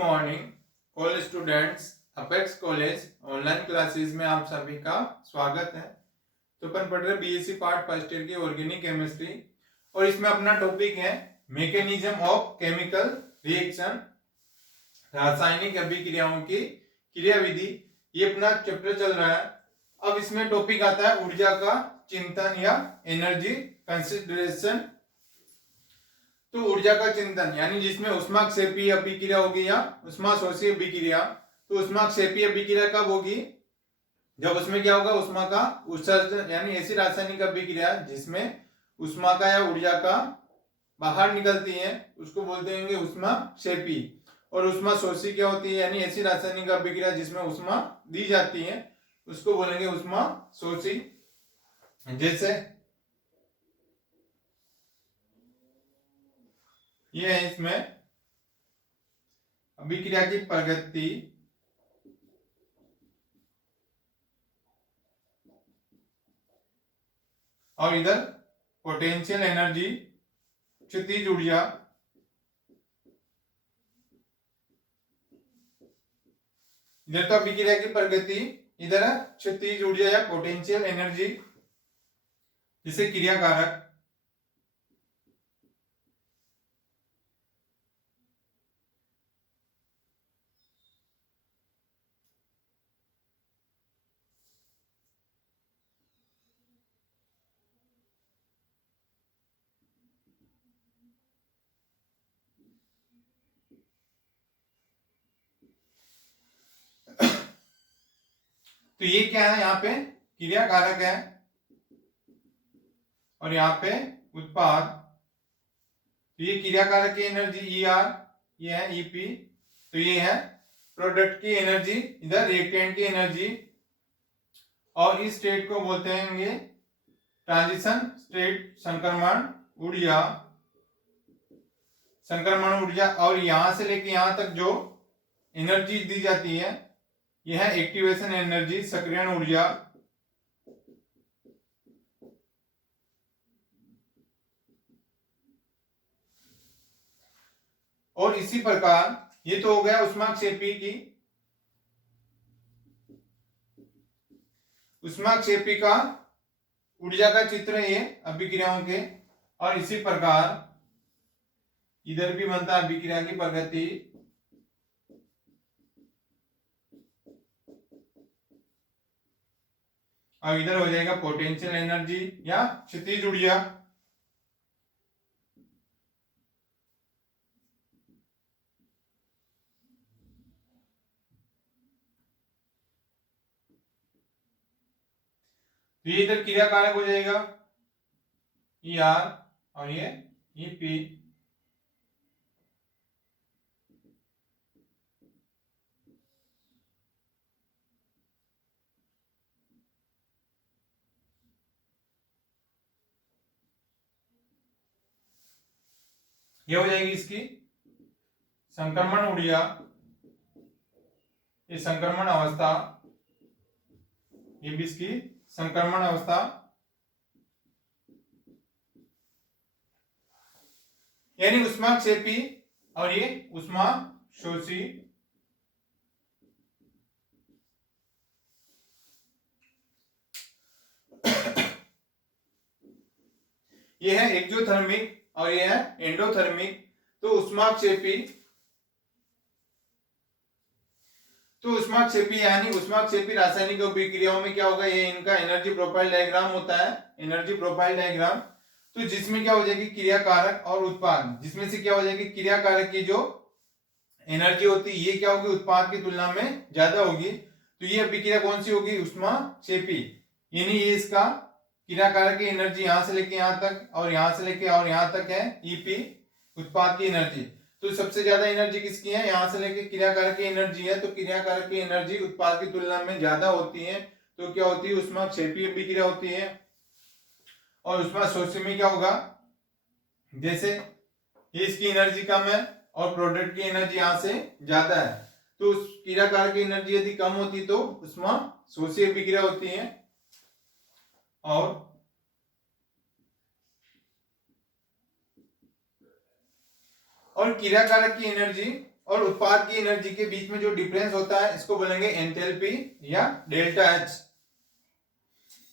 Morning all students. Apex college online classes में आप सभी का स्वागत है। तो अपन पढ़ रहे बीएससी पार्ट फर्स्ट ईयर की ऑर्गेनिक केमिस्ट्री और इसमें अपना टॉपिक है मैकेनिज्म ऑफ केमिकल रिएक्शन, रासायनिक अभिक्रियाओं की क्रियाविधि। ये अपना चैप्टर चल रहा है। अब इसमें टॉपिक आता है ऊर्जा का चिंतन या एनर्जी कंसिडरेशन। तो ऊर्जा का चिंतन यानी जिसमें ऊष्माक्षेपीय अभिक्रिया होगी या ऊष्माशोषी अभिक्रिया। तो ऊष्माक्षेपीय अभिक्रिया कब होगी? जब उसमें क्या होगा, ऊष्मा का उत्सर्जन, यानी ऐसी रासायनिक अभिक्रिया जिसमें ऊष्मा का या ऊर्जा का बाहर निकलती है उसको बोलते हैं ऊष्माक्षेपी। और ऊष्माशोषी क्या होती है, यानी ऐसी रासायनिक अभिक्रिया जिसमें ऊष्मा दी जाती है उसको बोलेंगे ऊष्माशोषी। जैसे ये है इसमें अभिक्रिया की प्रगति और इधर पोटेंशियल एनर्जी, क्षितिज ऊर्जा। इधर तो अभिक्रिया की प्रगति, इधर है क्षितिज ऊर्जा या पोटेंशियल एनर्जी। जिसे क्रिया कारक। तो ये क्या है, यहाँ पे क्रिया कारक है और यहाँ पे उत्पाद। तो ये क्रिया कारक की एनर्जी ई आर, ये है ईपी। तो ये है प्रोडक्ट की एनर्जी, इधर रिएक्टेंट की एनर्जी। और इस स्टेट को बोलते हैं ट्रांजिशन स्टेट, संक्रमण ऊर्जा, संक्रमण ऊर्जा। और यहां से लेके यहां तक जो एनर्जी दी जाती है यह है एक्टिवेशन एनर्जी, सक्रियण ऊर्जा। और इसी प्रकार ये तो हो गया ऊष्माक्षेपी की, ऊष्माक्षेपी का ऊर्जा का चित्र है ये अभिक्रियाओं के। और इसी प्रकार इधर भी बनता है अभिक्रिया की प्रगति और इधर हो जाएगा पोटेंशियल एनर्जी या क्षितिज ऊर्जा। तो ये इधर क्रिया कारक हो जाएगा ई आर और ये ई पी। ये हो जाएगी इसकी संक्रमण ऊर्जा, ये संक्रमण अवस्था, ये भी इसकी संक्रमण अवस्था। यानी ऊष्माक्षेपी और ये ऊष्माशोषी। ये है एक्सोथर्मिक और ये है एंडोथर्मिक। तो ऊष्माक्षेपी यानी ऊष्माक्षेपी रासायनिक अभिक्रियाओं में क्या होगा, ये इनका एनर्जी प्रोफाइल डायग्राम होता है, एनर्जी प्रोफाइल डायग्राम। तो जिसमें क्या हो जाएगी क्रिया कारक और उत्पाद, जिसमें से क्या हो जाएगी क्रिया कारक की जो एनर्जी होती है ये क्या होगी उत्पाद की तुलना में ज्यादा होगी। तो ये अभिक्रिया कौन सी होगी, ऊष्माक्षेपी। यानी ये इसका क्रिया कारक की एनर्जी यहां से लेके यहां तक और यहां से लेके और यहां तक है ईपी, उत्पाद की एनर्जी। तो सबसे ज्यादा एनर्जी किसकी है, यहां से लेके क्रिया कारक की एनर्जी है। तो क्रिया कारक की एनर्जी उत्पाद की तुलना में ज्यादा होती है। तो क्या होती है, ऊष्माक्षेपी अभिक्रिया होती है। और ऊष्माशोषी में क्या होगा, जैसे ये इसकी एनर्जी कम है और प्रोडक्ट की एनर्जी यहां से ज्यादा है। तो उस क्रिया कारक की एनर्जी यदि कम होती तो ऊष्माशोषी अभिक्रिया होती है। और क्रिया कारक की एनर्जी और उत्पाद की एनर्जी के बीच में जो डिफरेंस होता है इसको बोलेंगे एंथैल्पी या डेल्टा एच।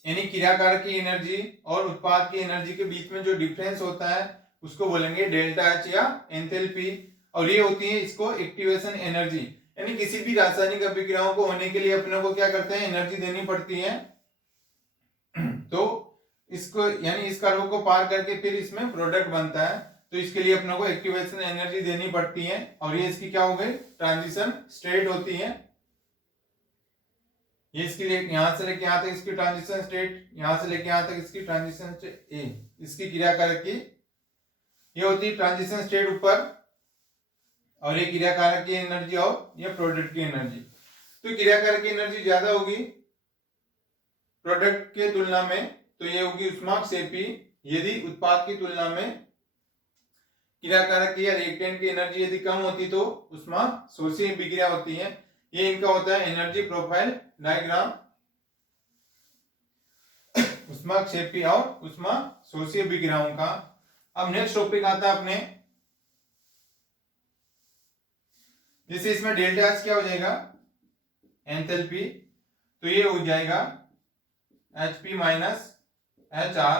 यानी क्रियाकारक की एनर्जी और उत्पाद की एनर्जी के बीच में जो डिफरेंस होता है उसको बोलेंगे डेल्टा एच या एंथैल्पी। और ये होती है इसको एक्टिवेशन एनर्जी। यानी किसी भी रासायनिक अभिक्रियाओं को होने के लिए अपने को क्या करते हैं, एनर्जी देनी पड़ती है। तो इसको यानी इस कर्व को पार करके फिर इसमें प्रोडक्ट बनता है, तो इसके लिए अपने को एक्टिवेशन एनर्जी देनी पड़ती है। और ये इसकी क्या हो गई, ट्रांजिशन स्टेट होती है। ये इसके लिए यहां से लेके यहां तक इसकी ट्रांजिशन स्टेट, यहां से लेके यहां तक इसकी ट्रांजिशन स्टेट ए, इसकी क्रियाकारक की ये होती है ट्रांजिशन स्टेट ऊपर, और ये क्रियाकारक की एनर्जी और ये प्रोडक्ट की एनर्जी। तो क्रियाकारक की एनर्जी ज्यादा होगी प्रोडक्ट के तुलना में, तो ये होगी ऊष्माक्षेपी। यदि उत्पाद की तुलना में क्रियाकारक की या रिएक्टेंट की एनर्जी यदि कम होती तो ऊष्माशोषी अभिक्रिया होती है। ये इनका होता है एनर्जी प्रोफाइल डायग्राम, ऊष्माक्षेपी और ऊष्माशोषी अभिक्रियाओं का। अब नेक्स्ट टॉपिक आता है अपने, जैसे इसमें डेल्टा एच क्या हो जाएगा, एंथैल्पी, तो ये हो जाएगा Hp माइनस HR।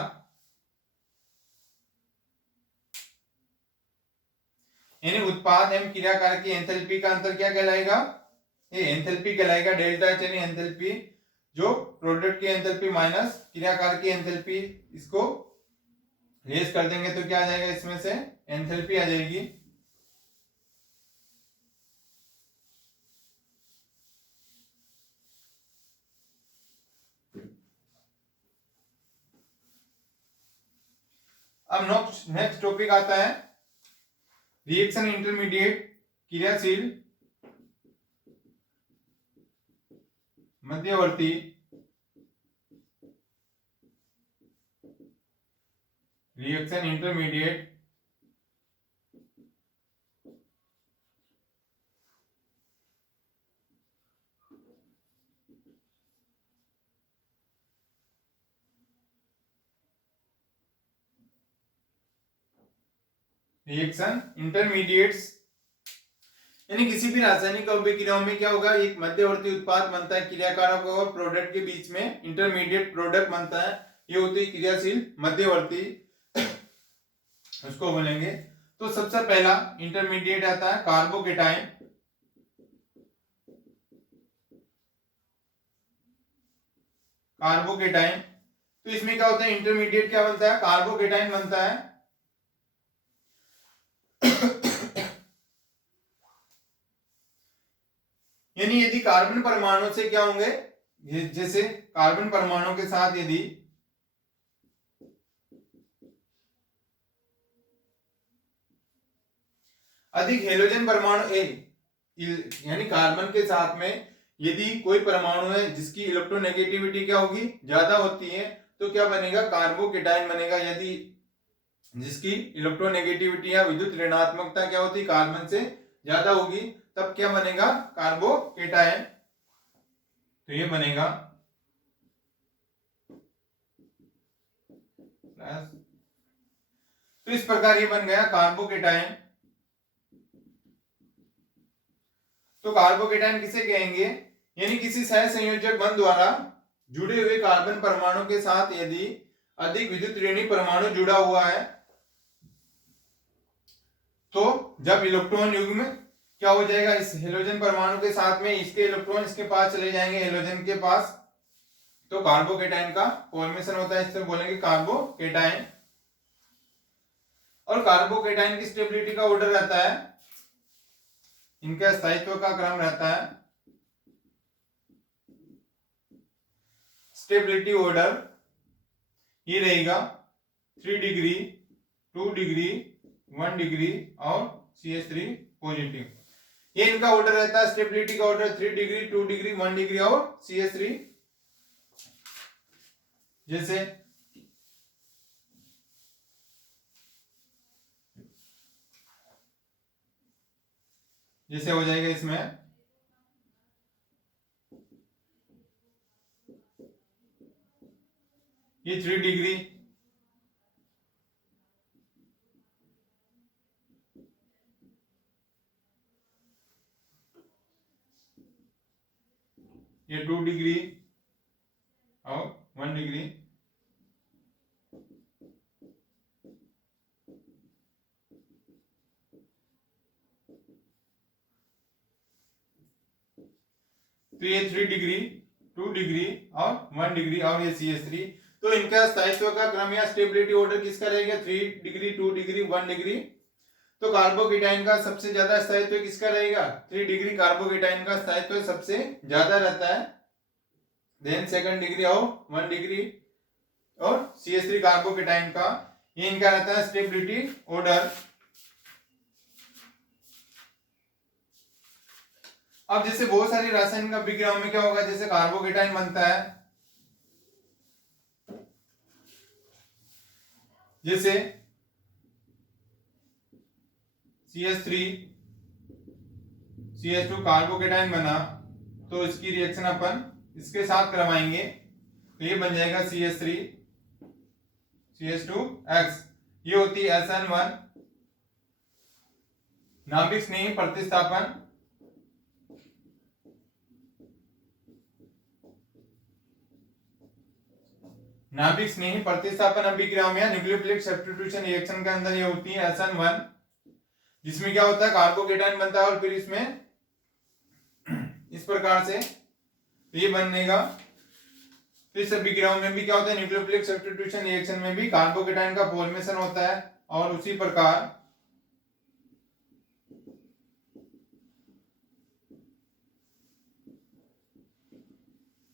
यानी उत्पाद एवं क्रियाकारक की एंथैल्पी का अंतर क्या कहलाएगा, ये एंथैल्पी कहलाएगा। डेल्टा एच यानी एंथैल्पी, जो प्रोडक्ट की एंथैल्पी माइनस क्रियाकारक की एंथैल्पी, इसको लेस कर देंगे तो क्या आ जाएगा, इसमें से एंथैल्पी आ जाएगी। अब नेक्स्ट टॉपिक आता है रिएक्शन इंटरमीडिएट, क्रियाशील मध्यवर्ती रिएक्शन इंटरमीडिएट रिएक्शन इंटरमीडिएट्स। यानी किसी भी रासायनिक अभिक्रियाओं में क्या होगा, एक मध्यवर्ती उत्पाद बनता है क्रियाकारक और प्रोडक्ट के बीच में, इंटरमीडिएट प्रोडक्ट बनता है। ये होती है क्रियाशील मध्यवर्ती, उसको बोलेंगे। तो सबसे पहला इंटरमीडिएट आता है कार्बोकेटाइन। कार्बोकेटाइन, तो इसमें क्या होता है, इंटरमीडिएट क्या बनता है, कार्बोकेटाइन बनता है। यानी यदि कार्बन परमाणु से क्या होंगे, जैसे कार्बन परमाणु के साथ यदि अधिक हेलोजन परमाणु यानी कार्बन के साथ में यदि कोई परमाणु है जिसकी इलेक्ट्रोनेगेटिविटी क्या होगी, ज्यादा होती है, तो क्या बनेगा, कार्बोकेटाइन बनेगा। यदि जिसकी इलेक्ट्रोनेगेटिविटी या विद्युत ऋणात्मकता क्या होती, कार्बन से ज्यादा होगी, तब क्या बनेगा, कार्बोकेटाइन। तो ये बनेगा प्लस, तो इस प्रकार ये बन गया कार्बोकेटाइन। तो कार्बोकेटाइन किसे कहेंगे, यानी किसी सहसंयोजक बंध द्वारा जुड़े हुए कार्बन परमाणु के साथ यदि अधिक विद्युत ऋणी परमाणु जुड़ा हुआ है, तो जब इलेक्ट्रॉन युग्म क्या हो जाएगा, इस हेलोजन परमाणु के साथ में इसके इलेक्ट्रॉन इसके पास चले जाएंगे हेलोजन के पास, तो कार्बोकेटाइन का फॉर्मेशन होता है, इससे बोलेंगे कार्बोकेटाइन। और कार्बोकेटाइन की स्टेबिलिटी का ऑर्डर रहता है, इनका स्थायित्व का क्रम रहता है स्टेबिलिटी ऑर्डर, ये रहेगा 3 डिग्री, 2 डिग्री, 1 डिग्री और CH3 पॉजिटिव। ये इनका ऑर्डर रहता है, स्टेबिलिटी का ऑर्डर 3 डिग्री, 2 डिग्री, 1 डिग्री और CH3। जैसे जैसे हो जाएगा इसमें ये 3 डिग्री, ये 2 डिग्री और 1 डिग्री। तो ये 3 डिग्री, 2 डिग्री और 1 डिग्री और ये CH3। तो इनका स्थायित्व का क्रम या स्टेबिलिटी ऑर्डर किसका रहेगा? 3 डिग्री, 2 डिग्री, 1 डिग्री। तो कार्बोकेटाइन का सबसे ज्यादा स्थायित्व किसका रहेगा? 3 डिग्री कार्बोकेटाइन का स्थायित्व सबसे ज्यादा रहता है। देन सेकंड डिग्री और 1 डिग्री और CH3 कार्बोकेटाइन का, ये इनका रहता है स्टेबिलिटी ऑर्डर। अब जैसे बहुत सारी रासायनिक अभिक्रियाओं में क्या होगा, जैसे कार्बोकेटाइन बनता है, जैसे CH3 CH2 कार्बोकेटाइन बना, तो इसकी रिएक्शन अपन इसके साथ करवाएंगे, तो ये बन जाएगा CH3 CH2X। ये होती है SN1 नाभिक स्नेही प्रतिस्थापन। नाभिक स्नेही प्रतिस्थापन अभिक्रिया में न्यूक्लियोफिलिक सब्स्टिट्यूशन रिएक्शन के अंदर ये होती है SN1, जिसमें क्या होता है कार्बोकेटाइन बनता है और फिर इसमें इस प्रकार से ये बनेगा। तो इस अभिक्रियाओं में भी क्या होता है, न्यूक्लियोफिलिक सब्स्टिट्यूशन रिएक्शन में भी कार्बोकेटाइन का फॉर्मेशन होता है और उसी प्रकार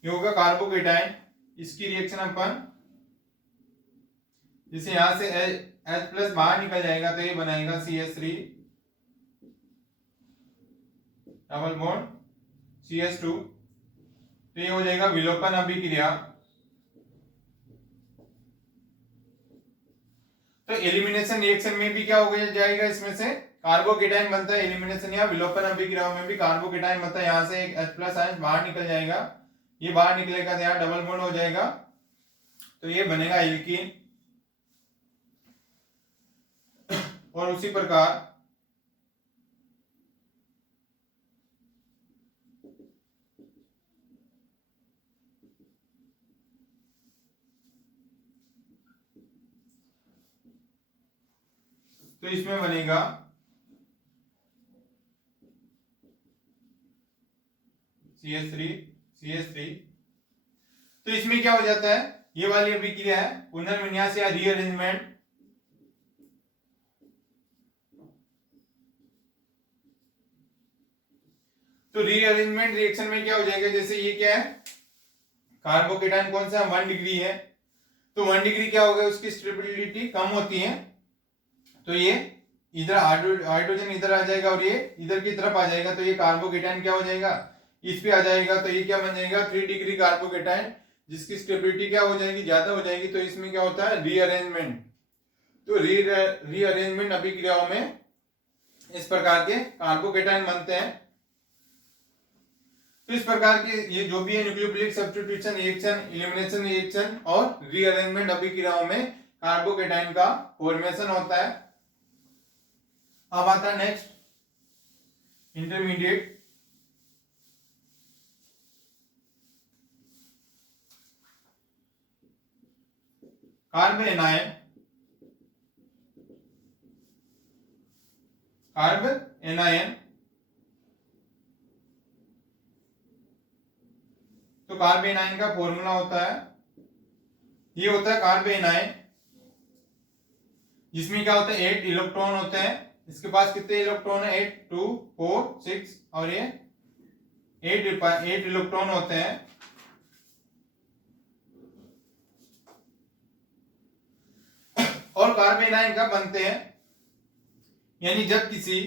ये होगा कार्बोकेटाइन। इसकी रिएक्शन अपन जैसे यहां से H प्लस बाहर निकल जाएगा तो ये बनाएगा CH3 डबल बॉन्ड CH2, तो ये हो जाएगा विलोपन अभिक्रिया। तो एलिमिनेशन रिएक्शन में भी क्या हो जाएगा, इसमें से कार्बोकेटाइन बनता है। एलिमिनेशन या विलोपन अभिक्रियाओं में भी कार्बोकेटाइन बनता है। यहां से एक H प्लस आयन बाहर निकल जाएगा, ये बाहर निकलेगा तो यहाँ डबल बॉन्ड हो जाएगा, तो ये बनेगा एल्कीन। और उसी प्रकार तो इसमें बनेगा CH3 तो इसमें क्या हो जाता है, ये वाली अभिक्रिया है पुनर्विन्यास या रीअरेंजमेंट। तो रीअरेंजमेंट रिएक्शन में क्या हो जाएगा, जैसे ये क्या है कार्बोकेटाइन कौन सा 1 डिग्री है, तो 1 डिग्री क्या होगा, उसकी स्टेबिलिटी कम होती है, तो ये इधर हाइड्रोजन इधर आ जाएगा और ये इधर की तरफ आ जाएगा, तो ये कार्बोकेटाइन क्या हो जाएगा इस पे आ जाएगा, तो ये क्या बन जाएगा 3 डिग्री कार्बोकेटाइन, जिसकी स्टेबिलिटी क्या हो जाएगी ज्यादा हो जाएगी। तो इसमें क्या होता है रीअरेंजमेंट। तो रीअरेंजमेंट अभिक्रियाओं में इस प्रकार के कार्बोकेटाइन बनते हैं। तो इस प्रकार के ये जो भी है nucleophilic substitution reaction, elimination reaction और रीअरेंजमेंट अभिक्रियाओं में कार्बोकेटाइन का फॉर्मेशन होता है। अब आता है नेक्स्ट इंटरमीडिएट। कार्ब एनायन तो कार्ब एनायन का फॉर्मूला होता है, ये होता है कार्ब एनायन जिसमें क्या होता है 8 इलेक्ट्रॉन होते हैं। इसके पास कितने इलेक्ट्रॉन है 8 2 4 6 और ये 8 इलेक्ट्रॉन होते हैं। और कार्ब एनायन कब बनते हैं, यानी जब किसी,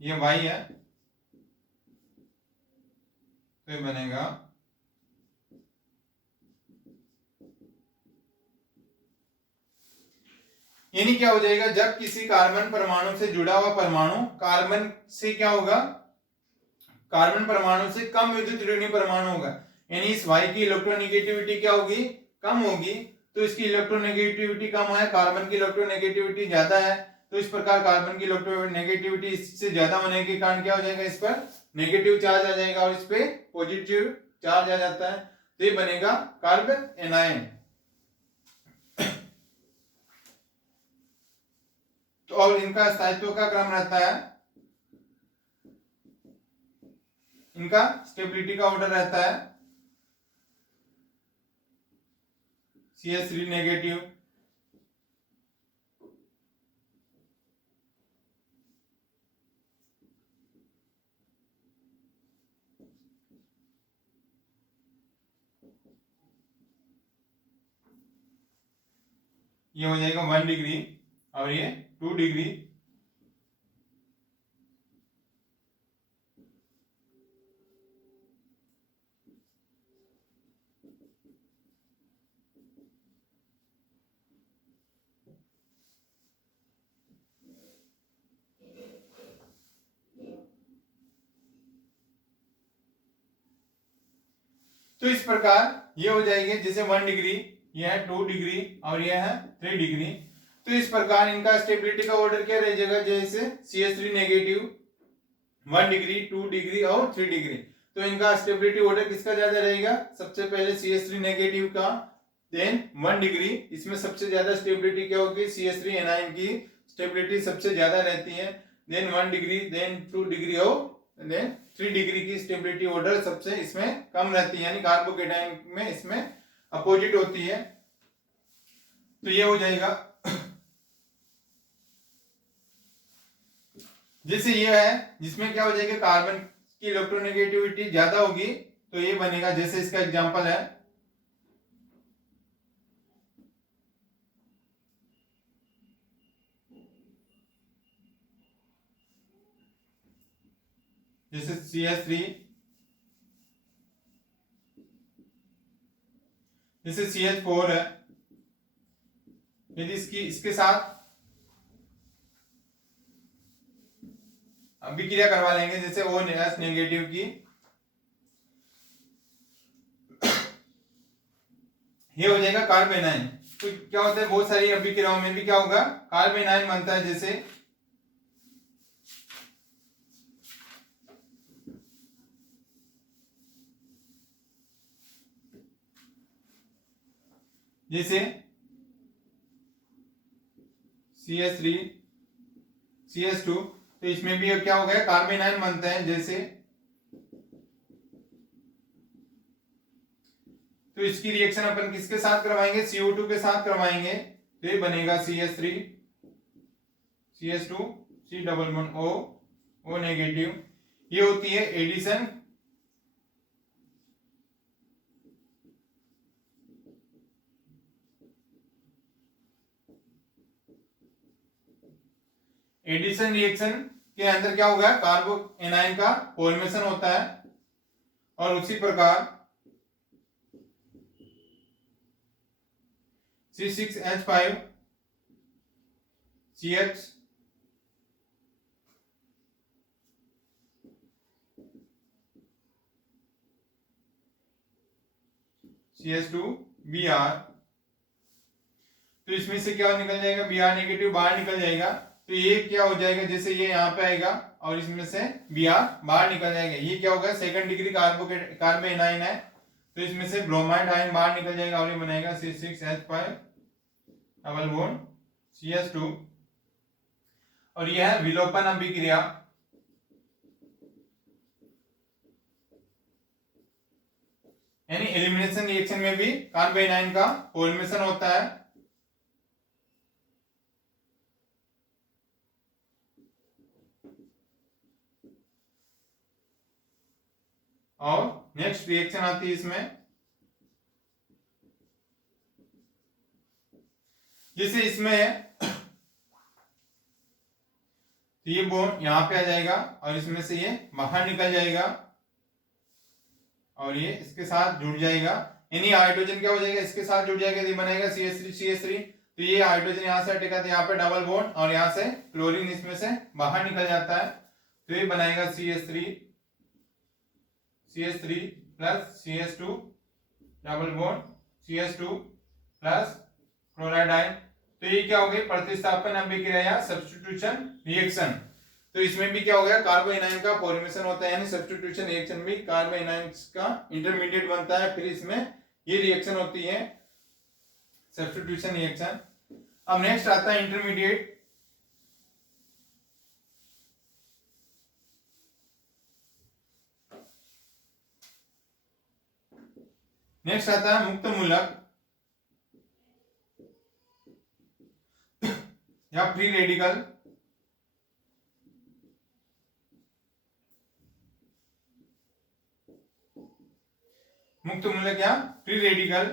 ये Y है तो ये बनेगा यानी क्या हो जाएगा, जब किसी कार्बन परमाणु से जुड़ा हुआ परमाणु कार्बन से क्या होगा, कार्बन परमाणु से कम विद्युत ऋणात्मक परमाणु होगा, यानी इस Y की इलेक्ट्रोनेगेटिविटी क्या होगी कम होगी। तो इसकी इलेक्ट्रोनेगेटिविटी कम है, कार्बन की इलेक्ट्रोनेगेटिविटी ज्यादा है, तो इस प्रकार कार्बन की इलेक्ट्रोनेगेटिविटी इससे ज्यादा होने के कारण क्या हो जाएगा, इस पर नेगेटिव चार्ज आ जाएगा और इस पे पॉजिटिव चार्ज आ जाता है, तो ये बनेगा कार्बन एनायन। तो और इनका स्थायित्व का क्रम रहता है, इनका स्टेबिलिटी का ऑर्डर रहता है CH3 नेगेटिव, ये हो जाएगा 1 डिग्री और ये 2 डिग्री। तो इस प्रकार ये हो जाएगी, जैसे 1 डिग्री, ये है 2 डिग्री और ये है 3 डिग्री। तो इस प्रकार इनका स्टेबिलिटी का ऑर्डर क्या रह जाएगा, जैसे CH3 नेगेटिव 1 डिग्री, 2 डिग्री और 3 डिग्री। तो इनका स्टेबिलिटी ऑर्डर किसका ज्यादा रहेगा, सबसे पहले CH3 नेगेटिव का, देन 1 डिग्री, इसमें सबसे ज्यादा स्टेबिलिटी क्या होगी, CH3 एनायन की स्टेबिलिटी सबसे ज्यादा रहती है, देन 1 डिग्री, देन 2 डिग्री और देन 3 डिग्री की स्टेबिलिटी ऑर्डर सबसे इसमें कम रहती है, यानी कार्बोकेटाइन में इसमें अपोजिट होती है। तो ये हो जाएगा, जैसे ये है जिसमें क्या हो जाएगा, कार्बन की इलेक्ट्रोनेगेटिविटी ज्यादा होगी, तो ये बनेगा, जैसे इसका एग्जांपल है जैसे CH3, जैसे CH4 है, यदि इसके साथ अभिक्रिया करवा लेंगे, जैसे OH नेगेटिव की, ये हो जाएगा कार्बेनाइन। तो क्या होता है, बहुत सारी अभिक्रियाओं में भी क्या होगा, कार्बेनाइन बनता है, जैसे CH3 CH2, तो इसमें भी क्या हो गया, कार्बेनाइन बनता है, जैसे तो इसकी रिएक्शन अपन किसके साथ करवाएंगे, CO2 के साथ करवाएंगे, तो ये बनेगा CH3 CH2 C double bond O negative. ये होती है एडिशन, एडिशन रिएक्शन के अंदर क्या होगा, कार्बो एनाइन का फॉर्मेशन होता है, और उसी प्रकार C6H5 CH CH2 Br, तो इसमें से क्या निकल जाएगा, Br नेगेटिव बाहर निकल जाएगा, तो ये क्या हो जाएगा, जैसे ये यहाँ पे आएगा और इसमें से Br बाहर निकल जाएगा, ये क्या होगा, सेकंड डिग्री कार्बोनाइन है, तो इसमें से ब्रोमाइड आयन बाहर निकल जाएगा और ये बनेगा C6H5 डबल बॉन्ड CH2, और यह है विलोपन अभिक्रिया। यानी एलिमिनेशन रिएक्शन में भी कार्बोनाइन का फॉर्मेशन होता है। और नेक्स्ट रिएक्शन आती है इसमें, जैसे इसमें है तो ये बॉन्ड यहां पे आ जाएगा और इसमें से ये बाहर निकल जाएगा और ये इसके साथ जुड़ जाएगा, यानी हाइड्रोजन क्या हो जाएगा, इसके साथ जुड़ जाएगा, ये बनेगा CH3 तो ये हाइड्रोजन यहां से हटेगा, तो यहाँ पे डबल बॉन्ड और यहाँ से क्लोरीन इसमें से बाहर निकल जाता है, तो ये बनाएगा CH3 plus CH2 double bond CH2 plus chloride ion. तो ये क्या हो गई, प्रतिस्थापन अभिक्रिया या सब्स्टिट्यूशन रिएक्शन। तो इसमें भी क्या हो गया, कार्बन एनायन का फॉर्मेशन होता है, यानी सब्स्टिट्यूशन रिएक्शन भी कार्बन एनायंस का इंटरमीडिएट बनता है, फिर इसमें ये रिएक्शन होती है सब्स्टिट्यूशन रिएक्शन। अब नेक्स्ट आता है इंटरमीडिएट। नेक्स्ट आता है मुक्त मूलक या फ्री रेडिकल। मुक्त मूलक या फ्री रेडिकल।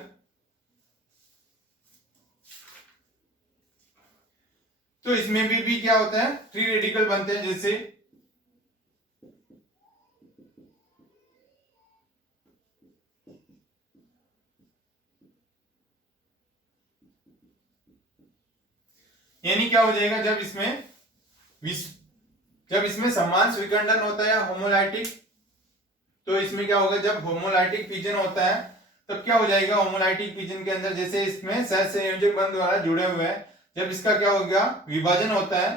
तो इसमें भी क्या होता है, फ्री रेडिकल बनते हैं, जैसे यानी क्या हो जाएगा, जब इसमें समान स्विकंडन होता है होमोलाइटिक, तो इसमें क्या होगा, जब होमोलाइटिक फिजन होता है तब क्या हो जाएगा, होमोलाइटिक फिजन के अंदर जैसे इसमें सहसंयोजक बंध द्वारा जुड़े हुए हैं, जब इसका क्या होगा, विभाजन होता है,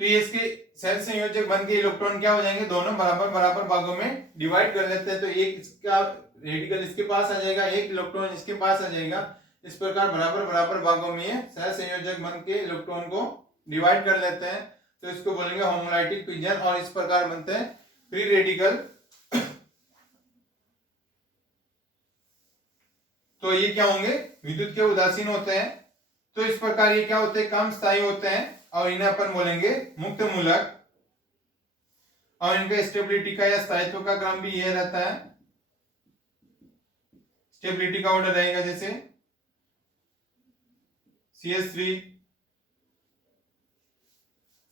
तो ये इसके सहसंयोजक बंध के इलेक्ट्रॉन क्या हो जाएंगे, दोनों बराबर बराबर भागों में डिवाइड कर लेते हैं। तो एक इसका रेडिकल इसके पास आ जाएगा, एक इलेक्ट्रॉन इसके पास आ जाएगा। इस प्रकार बराबर बराबर भागों में सहसंयोजक बंध के इलेक्ट्रॉन को डिवाइड कर लेते हैं, तो इसको बोलेंगे होमोलाइटिक फिजन, और इस प्रकार बनते हैं फ्री रेडिकल। तो ये क्या होंगे, विद्युत के उदासीन होते हैं। तो इस प्रकार ये क्या होते हैं, कम स्थायी होते हैं, और इन्हें अपन बोलेंगे मुक्त मूलक। और इनका स्टेबिलिटी का या स्थायित्व का क्रम भी यह रहता है, स्टेबिलिटी का ऑर्डर रहेगा, जैसे CH3,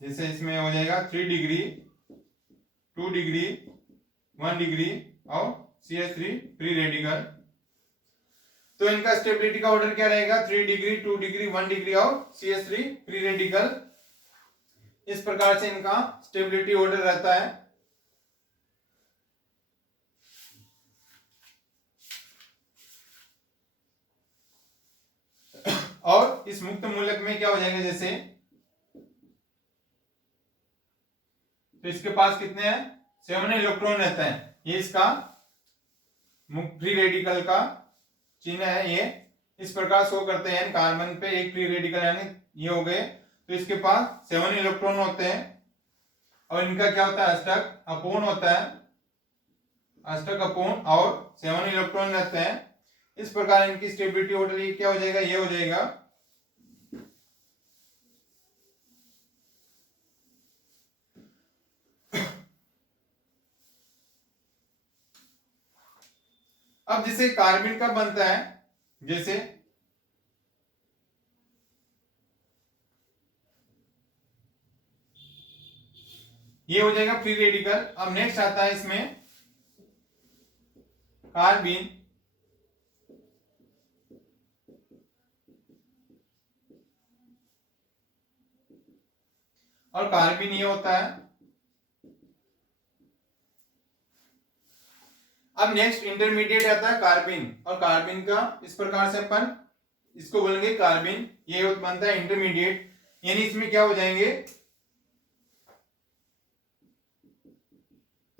जैसे इसमें हो जाएगा 3 डिग्री, 2 डिग्री, 1 डिग्री और CH3 फ्री रेडिकल। तो इनका स्टेबिलिटी का ऑर्डर क्या रहेगा, 3 डिग्री, 2 डिग्री, 1 डिग्री और CH3 फ्री रेडिकल। इस प्रकार से इनका स्टेबिलिटी ऑर्डर रहता है। और इस मुक्त मूलक में क्या हो जाएगा, जैसे तो इसके पास कितने हैं, 7 इलेक्ट्रॉन रहता है। ये इसका फ्री रेडिकल का चिन्ह है, ये इस प्रकार शो करते हैं, कार्बन पे एक फ्री रेडिकल यानी ये हो गए, तो इसके पास 7 इलेक्ट्रॉन होते हैं, और इनका क्या होता है, अष्टक अपूर्ण होता है, अष्टक अपूर्ण, और 7 इलेक्ट्रॉन रहते हैं। इस प्रकार इनकी स्टेबिलिटी ऑर्डर क्या हो जाएगा, ये हो जाएगा। अब जैसे कार्बन का बनता है, जैसे ये हो जाएगा फ्री रेडिकल। अब नेक्स्ट आता है इसमें कार्बन, और कार्बन ये होता है। अब नेक्स्ट इंटरमीडिएट आता है कार्बन, और कार्बन का इस प्रकार से अपन इसको बोलेंगे कार्बन, ये बनता है इंटरमीडिएट, यानी इसमें क्या हो जाएंगे,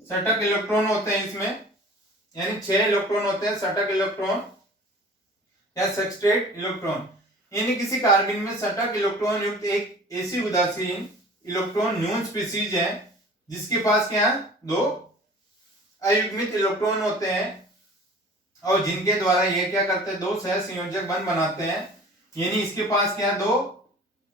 षटक इलेक्ट्रॉन होते हैं इसमें, यानी 6 इलेक्ट्रॉन होते हैं, षटक इलेक्ट्रॉन या सेक्सटेट इलेक्ट्रॉन। यानी किसी कार्बन में षटक इलेक्ट्रॉन युक्त एक ऐसी उदासीन इलेक्ट्रॉन न्यून स्पीसीज है जिसके पास क्या है, 2 अयुग्मित इलेक्ट्रॉन होते हैं, और जिनके द्वारा ये क्या करते हैं, 2 सहसंयोजक बंध बनाते हैं। यानी इसके पास क्या, 2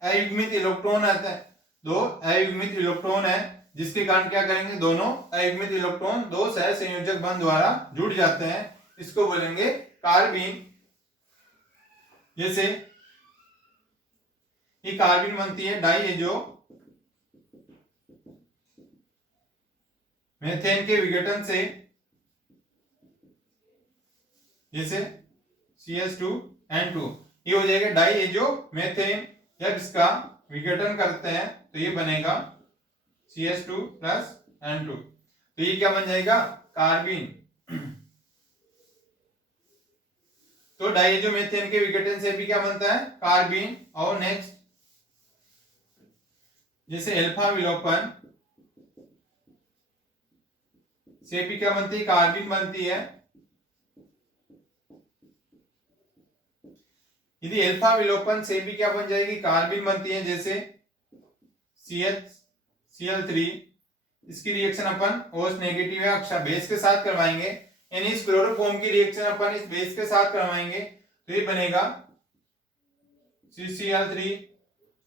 अयुग्मित इलेक्ट्रॉन आते हैं, 2 अयुग्मित इलेक्ट्रॉन है, जिसके कारण क्या करेंगे, दोनों अयुग्मित इलेक्ट्रॉन 2 सहसंयोजक बंध द्वारा जुड़ जाते हैं, इसको बोलेंगे कार्बन। जैसे ये कार्बन बनती है डाइएजो मेथेन के विघटन से, जैसे CH2N2, ये हो जाएगा डाइएजो मेथेन। जब इसका विघटन करते हैं तो ये बनेगा CH2+N2, तो ये क्या बन जाएगा, कार्बन। तो डाइएजो मेथेन के विघटन से भी क्या बनता है, कार्बन। और नेक्स्ट जैसे अल्फा विलोपन से भी क्या बनती है, कार्बिन बनती है। यदि अल्फा विलोपन से भी क्या बन जाएगी, कार्बिन बनती है, जैसे CH Cl3, इसकी रिएक्शन अपन OH नेगेटिव है अक्षा बेस के साथ करवाएंगे, यानी इस क्लोरोफॉर्म की रिएक्शन अपन इस बेस के साथ करवाएंगे, तो ये बनेगा CCl3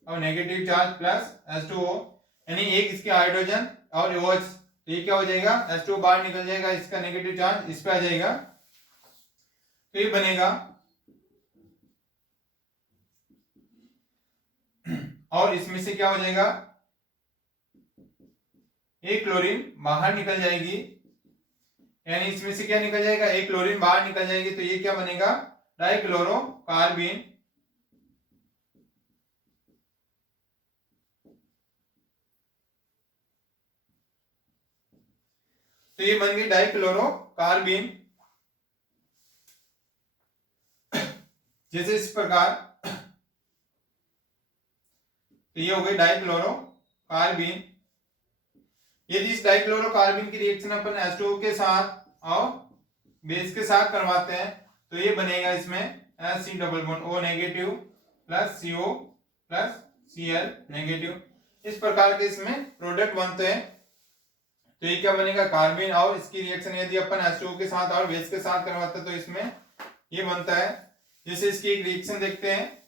और नेगेटिव चार्ज प्लस H2O, यानी एक इसके हाइड्रोजन और OH, तो ये क्या हो जाएगा, H2O बाहर निकल जाएगा, इसका नेगेटिव चार्ज इस पे आ जाएगा, तो ये बनेगा। और इसमें से क्या हो जाएगा, एक क्लोरीन बाहर निकल जाएगी, यानी इसमें से क्या निकल जाएगा, एक क्लोरीन बाहर निकल जाएगी, तो ये क्या बनेगा, डाइक्लोरोकार्बिन। तो ये बन गई डाइक्लोरोकार्बिन। जैसे इस प्रकार, तो ये हो गई डाइक्लोरोकार्बिन। यदि इस डाइक्लोरोकार्बिन की रिएक्शन अपन H2O के साथ और बेस के साथ करवाते हैं, तो ये बनेगा इसमें H double bond O negative plus CO plus Cl negative, इस प्रकार के इसमें प्रोडक्ट बनते हैं। तो ये क्या बनेगा, कार्बिन, और इसकी रिएक्शन यदि अपन H2O के साथ और बेस के साथ करवाते हैं तो इसमें ये बनता है। जैसे इसकी एक रिएक्शन देखते हैं,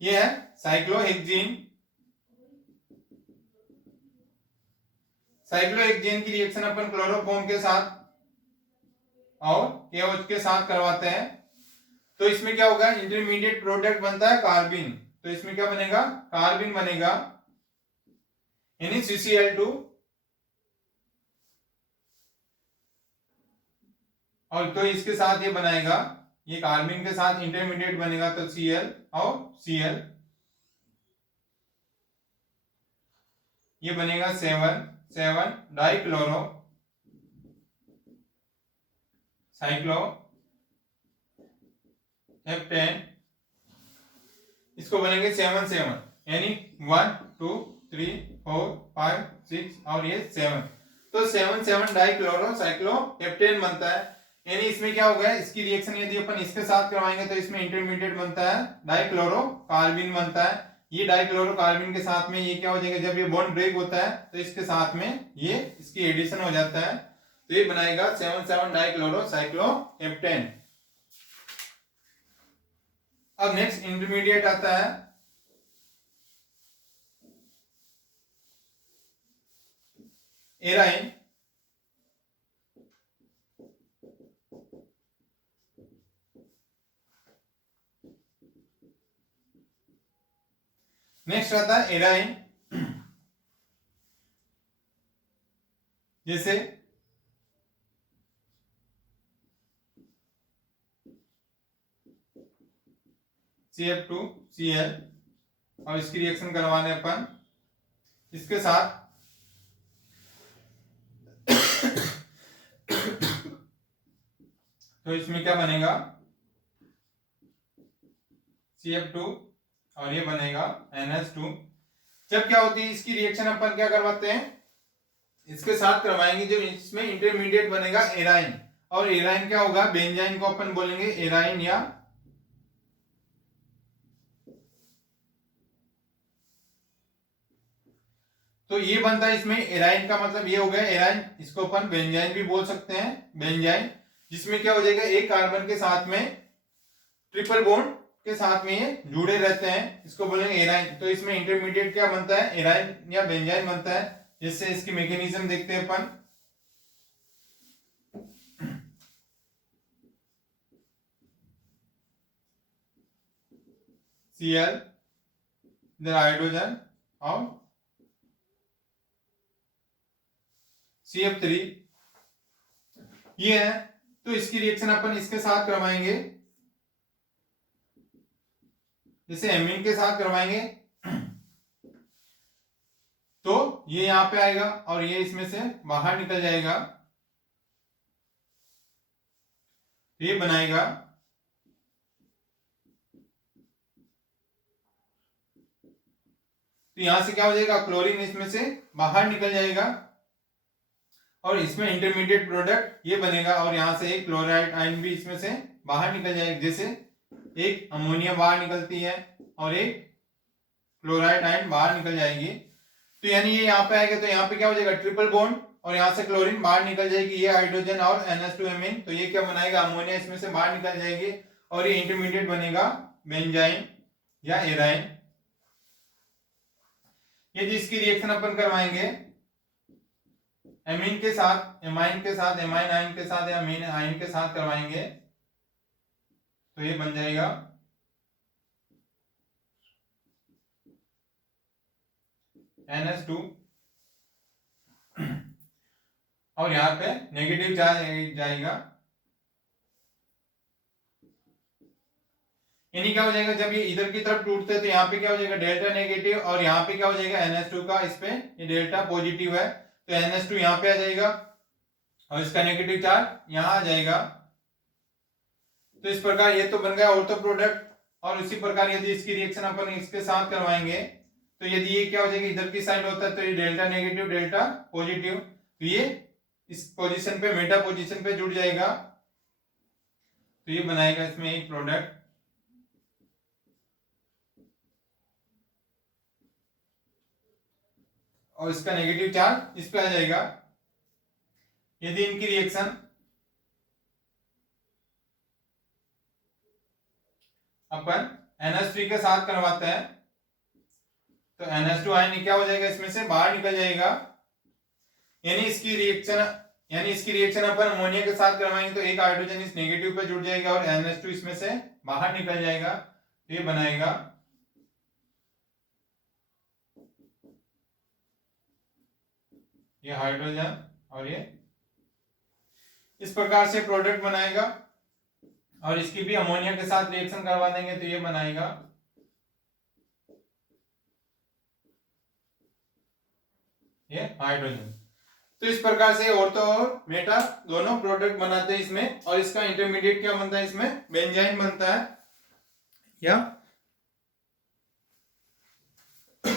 ये है साइक्लोहेक्सीन। साइक्लोहेक्सीन की रिएक्शन अपन क्लोरोफॉर्म के साथ और KOH के साथ करवाते हैं, तो इसमें क्या होगा, इंटरमीडिएट प्रोडक्ट बनता है कार्बिन, तो इसमें क्या बनेगा, कार्बिन बनेगा, यानी CCl2, और तो इसके साथ ये बनाएगा, ये कार्बिन के साथ इंटरमीडिएट बनेगा, तो Cl और Cl, ये बनेगा 7 डाइक्लोरो साइक्लो हेप्टेन, इसको बनेंगे 7 यानी 1 2 3 4 5 6 और ये 7, तो 7 डाइक्लोरो साइक्लो हेप्टेन बनता है। यानी इसमें क्या होगा, इसकी रिएक्शन यदि अपन इसके साथ करवाएंगे तो इसमें इंटरमीडिएट बनता है, डाइक्लोरो कार्बिन बनता है। ये डाइक्लोरो कार्बिन के साथ में ये क्या हो जाएगा, जब ये बॉन्ड ब्रेक होता है तो इसके साथ में ये इसकी एडिशन हो जाता है, तो ये बनाएगा 7 डाइक्लोरो साइक्लो हेप्टेन। अब नेक्स्ट इंटरमीडिएट आता है एराइन। नेक्स्ट आता है एराइन, जैसे CF2Cl, और इसकी रिएक्शन करवाने अपन इसके साथ तो इसमें क्या बनेगा, CF2 और ये बनेगा NH2। जब क्या होती है इसकी रिएक्शन अपन क्या करवाते हैं, इसके साथ करवाएंगे, जो इसमें इंटरमीडिएट बनेगा एराइन, और एराइन क्या होगा, बेंजाइन को अपन बोलेंगे एराइन, या तो ये बनता है इसमें एराइन का मतलब ये हो गया एराइन, इसको अपन बेंजाइन भी बोल सकते हैं, बेंजाइन, जिसमें क्या हो जाएगा, एक कार्बन के साथ में ट्रिपल बॉन्ड के साथ में ये जुड़े रहते हैं, इसको बोलेंगे एराइन। तो इसमें इंटरमीडिएट क्या बनता है, एराइन या बेंजाइन बनता है। जिससे इसकी मैकेनिज्म देखते हैं अपन, Cl इधर हाइड्रोजन और CF3 ये है, तो इसकी रिएक्शन अपन इसके साथ करवाएंगे, जैसे एमीन के साथ करवाएंगे, तो ये यहां पे आएगा और ये इसमें से बाहर निकल जाएगा, तो ये बनाएगा तो यहां से क्या हो जाएगा, क्लोरीन इसमें से बाहर निकल जाएगा और इसमें इंटरमीडिएट प्रोडक्ट ये बनेगा और यहां से एक क्लोराइड आयन भी इसमें से बाहर निकल जाएगा। जैसे एक अमोनिया बाहर निकलती है और एक क्लोराइड आयन बाहर निकल जाएगी। तो यानी ये यहाँ पे आएगा तो यहाँ पे क्या हो जाएगा, ट्रिपल बॉन्ड और यहाँ से क्लोरीन बाहर निकल जाएगी, ये हाइड्रोजन और NH2 तो ये क्या बनाएगा, अमोनिया इसमें से बाहर निकल जाएगी और ये इंटरमीडिएट बनेगा बेंजाइन या एराइन। यदि इसकी रिएक्शन अपन करवाएंगे एमीन के साथ, एमाइन के साथ, एमाइन आयन के साथ या अमीन आयन के साथ करवाएंगे तो ये बन जाएगा NH2 और यहाँ पे नेगेटिव चार्ज जाएगा। यानी क्या हो जाएगा, जब ये इधर की तरफ टूटते हैं तो यहाँ पे क्या हो जाएगा, डेल्टा नेगेटिव और यहाँ पे क्या हो जाएगा NH2 का, इस पे ये डेल्टा पॉजिटिव है तो NH2 यहाँ पे आ जाएगा और इसका नेगेटिव चार्ज यहाँ आ जाएगा। तो इस प्रकार ये तो बन गया ऑर्थो प्रोडक्ट। और उसी प्रकार यदि इसकी रिएक्शन अपन इसके साथ करवाएंगे तो यदि ये क्या हो जाएगा, इधर की साइड होता है तो ये डेल्टा नेगेटिव डेल्टा पॉजिटिव, तो ये इस पोजीशन पे, मेटा पोजीशन पे जुड़ जाएगा तो ये बनाएगा इसमें एक प्रोडक्ट। और इसका नेगेटिव चार्ज इस पे आ जाएगा। यदि इनकी रिएक्शन अपन NH3 के साथ करवाते हैं तो NH2 आयन क्या हो जाएगा, इसमें से बाहर निकल जाएगा। यानी इसकी रिएक्शन अपन अमोनिया के साथ करवाएंगे तो एक हाइड्रोजन इस नेगेटिव पे जुड़ जाएगा और NH2 इसमें से बाहर निकल जाएगा तो ये बनाएगा ये हाइड्रोजन और ये इस प्रकार से प्रोडक्ट बनाएगा। और इसकी भी अमोनिया के साथ रिएक्शन करवा देंगे तो ये बनाएगा ये हाइड्रोजन। तो इस प्रकार से ऑर्थो और मेटा दोनों प्रोडक्ट बनाते हैं इसमें। और इसका इंटरमीडिएट क्या बनता है, इसमें बेंजाइन बनता है या